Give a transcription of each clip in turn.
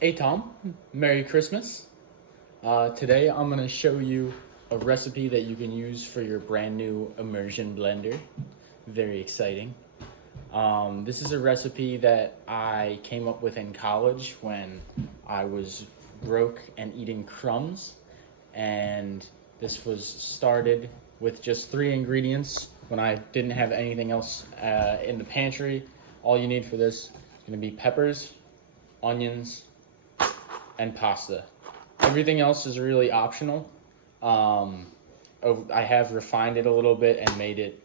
Hey Tom, Merry Christmas. Today I'm going to show you a recipe that you can use for your brand new immersion blender. Very exciting. This is a recipe that I came up with in college when I was broke and eating crumbs. And this was started with just 3 ingredients when I didn't have anything else in the pantry. All you need for this is going to be peppers, onions, and pasta. Everything else is really optional. I have refined it a little bit and made it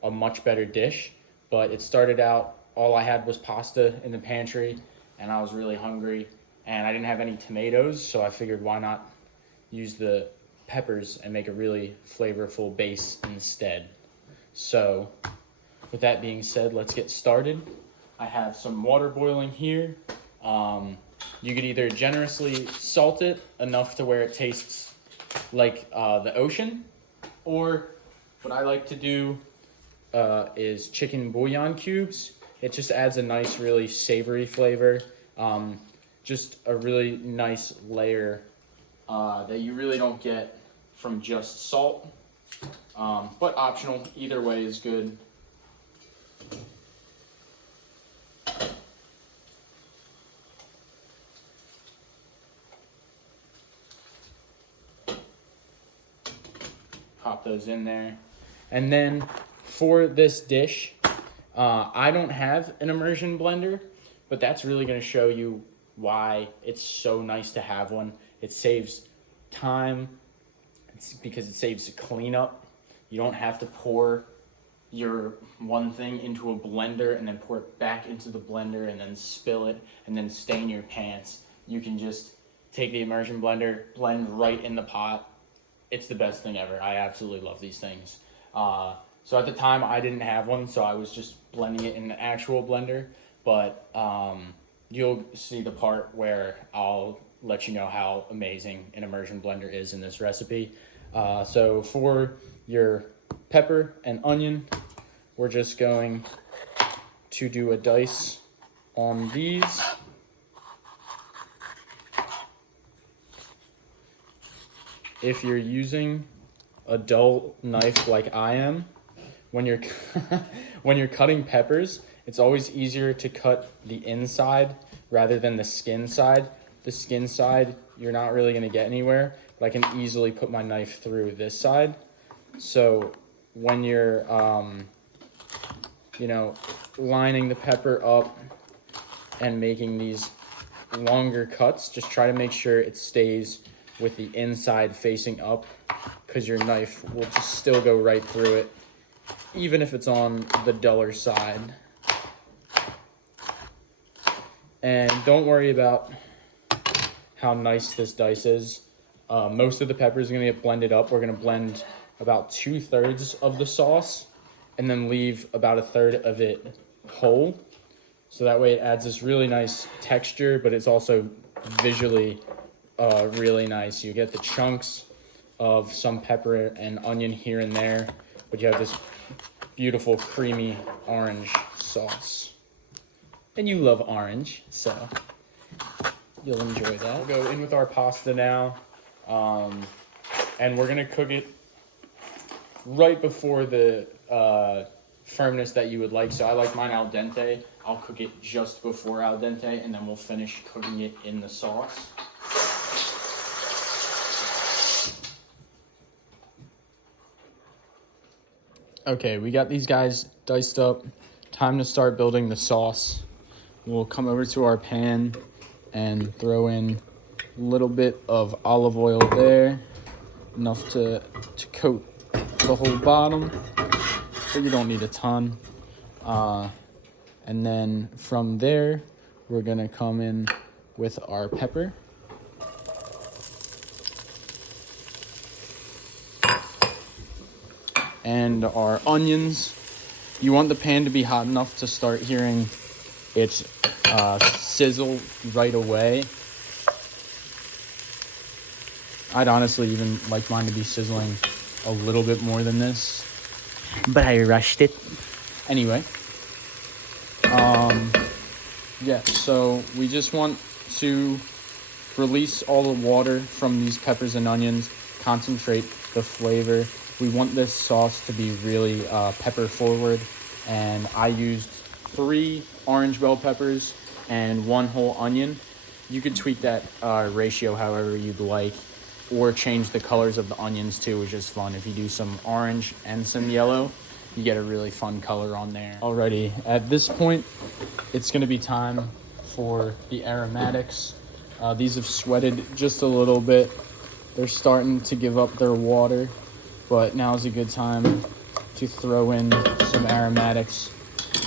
a much better dish, but it started out, all I had was pasta in the pantry, and I was really hungry, and I didn't have any tomatoes, so I figured why not use the peppers and make a really flavorful base instead. So, with that being said, let's get started. I have some water boiling here. You could either generously salt it enough to where it tastes like the ocean, or what I like to do is chicken bouillon cubes. It just adds a nice, really savory flavor. Just a really nice layer that you really don't get from just salt, but optional. Either way is good. Pop those in there. And then for this dish, I don't have an immersion blender, but that's really going to show you why it's so nice to have one. It saves time. It's because it saves cleanup. You don't have to pour your one thing into a blender and then pour it back into the blender and then spill it and then stain your pants. You can just take the immersion blender, blend right in the pot. It's the best thing ever. I absolutely love these things. So at the time I didn't have one, so I was just blending it in the actual blender, but you'll see the part where I'll let you know how amazing an immersion blender is in this recipe. So for your pepper and onion, we're just going to do a dice on these. If you're using a dull knife like I am, when you're when you're cutting peppers, it's always easier to cut the inside rather than the skin side. The skin side, you're not really going to get anywhere, but I can easily put my knife through this side. So when you're lining the pepper up and making these longer cuts, just try to make sure it stays with the inside facing up, because your knife will just still go right through it, even if it's on the duller side. And don't worry about how nice this dice is. Most of the pepper is going to get blended up. We're going to blend about 2/3 of the sauce and then leave about 1/3 of it whole. So that way it adds this really nice texture, but it's also visually really nice. You get the chunks of some pepper and onion here and there, but you have this beautiful creamy orange sauce. And you love orange, so you'll enjoy that. We'll go in with our pasta now, and we're gonna cook it right before the firmness that you would like. So I like mine al dente. I'll cook it just before al dente, and then we'll finish cooking it in the sauce. Okay, we got these guys diced up. Time to start building the sauce. We'll come over to our pan and throw in a little bit of olive oil there, enough to coat the whole bottom, but you don't need a ton. And then from there, we're gonna come in with our pepper. And our onions. You want the pan to be hot enough to start hearing it sizzle right away. I'd honestly even like mine to be sizzling a little bit more than this, but I rushed it. Anyway, yeah, so we just want to release all the water from these peppers and onions, concentrate the flavor. We want this sauce to be really pepper forward, and I used 3 orange bell peppers and 1 whole onion. You could tweak that ratio however you'd like, or change the colors of the onions too, which is fun. If you do some orange and some yellow, you get a really fun color on there. Alrighty, at this point, it's gonna be time for the aromatics. These have sweated just a little bit. They're starting to give up their water, but now's a good time to throw in some aromatics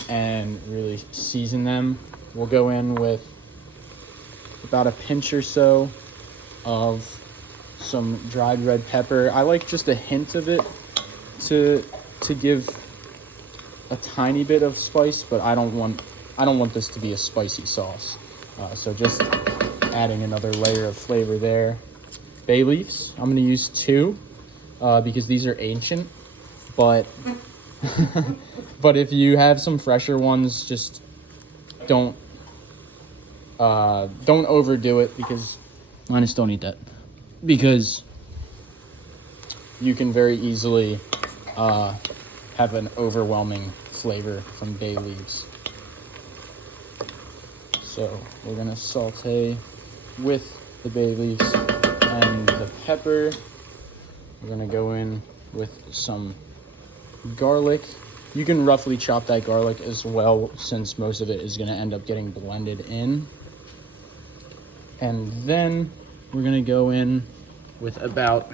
and really season them. We'll go in with about a pinch or so of some dried red pepper. I like just a hint of it to give a tiny bit of spice, but I don't want this to be a spicy sauce. So just adding another layer of flavor there. Bay leaves, I'm gonna use 2 because these are ancient, but but if you have some fresher ones, just don't overdo it, because Linus, don't eat that, because you can very easily have an overwhelming flavor from bay leaves. So we're gonna saute with the bay leaves and the pepper. We're gonna go in with some garlic. You can roughly chop that garlic as well, since most of it is gonna end up getting blended in. And then we're gonna go in with about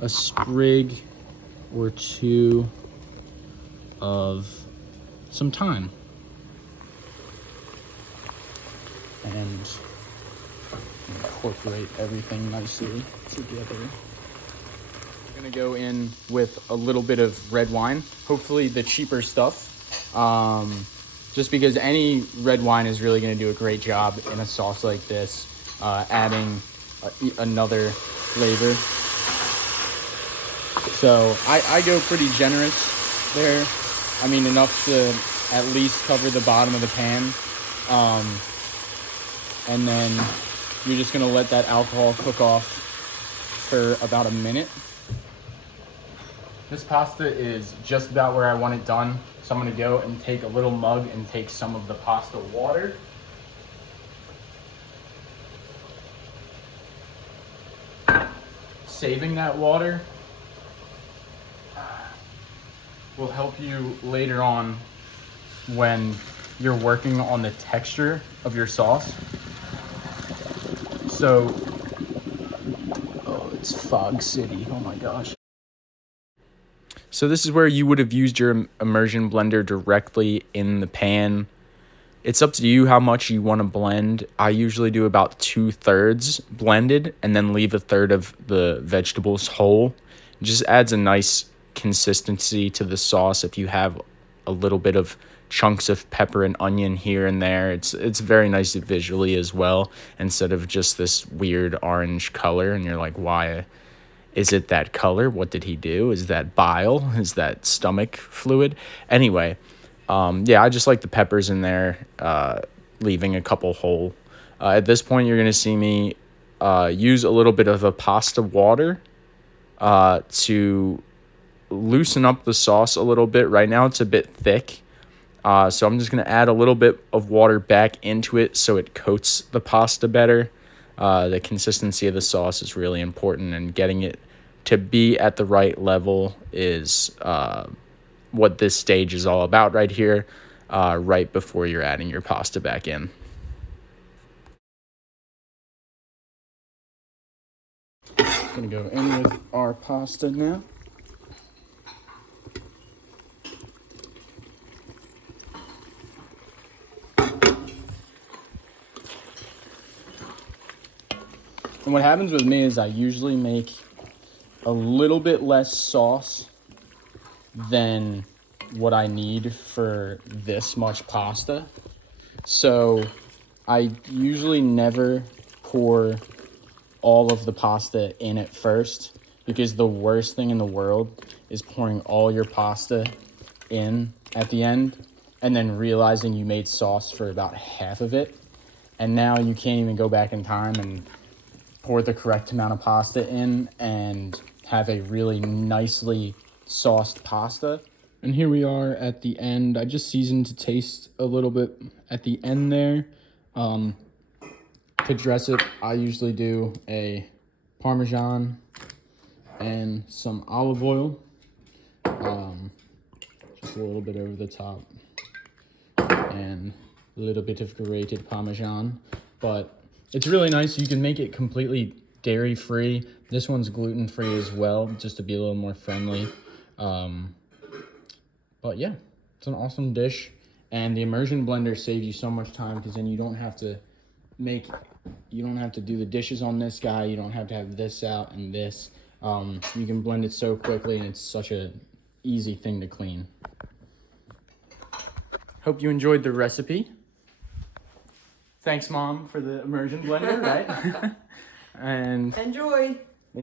a sprig or 2 of some thyme. And incorporate everything nicely together. We're gonna go in with a little bit of red wine, hopefully the cheaper stuff, just because any red wine is really gonna do a great job in a sauce like this, adding another flavor. So I go pretty generous there. I mean, enough to at least cover the bottom of the pan. And then you're just gonna let that alcohol cook off for about a minute. This pasta is just about where I want it done. So I'm gonna go and take a little mug and take some of the pasta water. Saving that water will help you later on when you're working on the texture of your sauce. So, oh, it's Fog City, oh my gosh. So this is where you would have used your immersion blender directly in the pan. It's up to you how much you want to blend. I usually do about 2/3 blended and then leave 1/3 of the vegetables whole. It just adds a nice consistency to the sauce. If you have a little bit of chunks of pepper and onion here and there, it's very nice visually as well, instead of just this weird orange color and you're like, why is it that color? What did he do? Is that bile? Is that stomach fluid? Anyway, yeah, I just like the peppers in there, leaving a couple whole. At this point, you're gonna see me use a little bit of a pasta water to loosen up the sauce a little bit. Right now it's a bit thick, so I'm just going to add a little bit of water back into it so it coats the pasta better. The consistency of the sauce is really important, and getting it to be at the right level is what this stage is all about right here, right before you're adding your pasta back in. Going to go in with our pasta now. And what happens with me is I usually make a little bit less sauce than what I need for this much pasta. So I usually never pour all of the pasta in at first, because the worst thing in the world is pouring all your pasta in at the end and then realizing you made sauce for about half of it. And now you can't even go back in time and pour the correct amount of pasta in and have a really nicely sauced pasta. And here we are at the end. I just seasoned to taste a little bit at the end there. To dress it, I usually do a Parmesan and some olive oil. Just a little bit over the top. And a little bit of grated Parmesan. But it's really nice. You can make it completely dairy-free. This one's gluten-free as well, just to be a little more friendly. But yeah, it's an awesome dish. And the immersion blender saves you so much time because then you don't have to do the dishes on this guy. You don't have to have this out and this. You can blend it so quickly, and it's such a easy thing to clean. Hope you enjoyed the recipe. Thanks, Mom, for the immersion blender, right? And enjoy.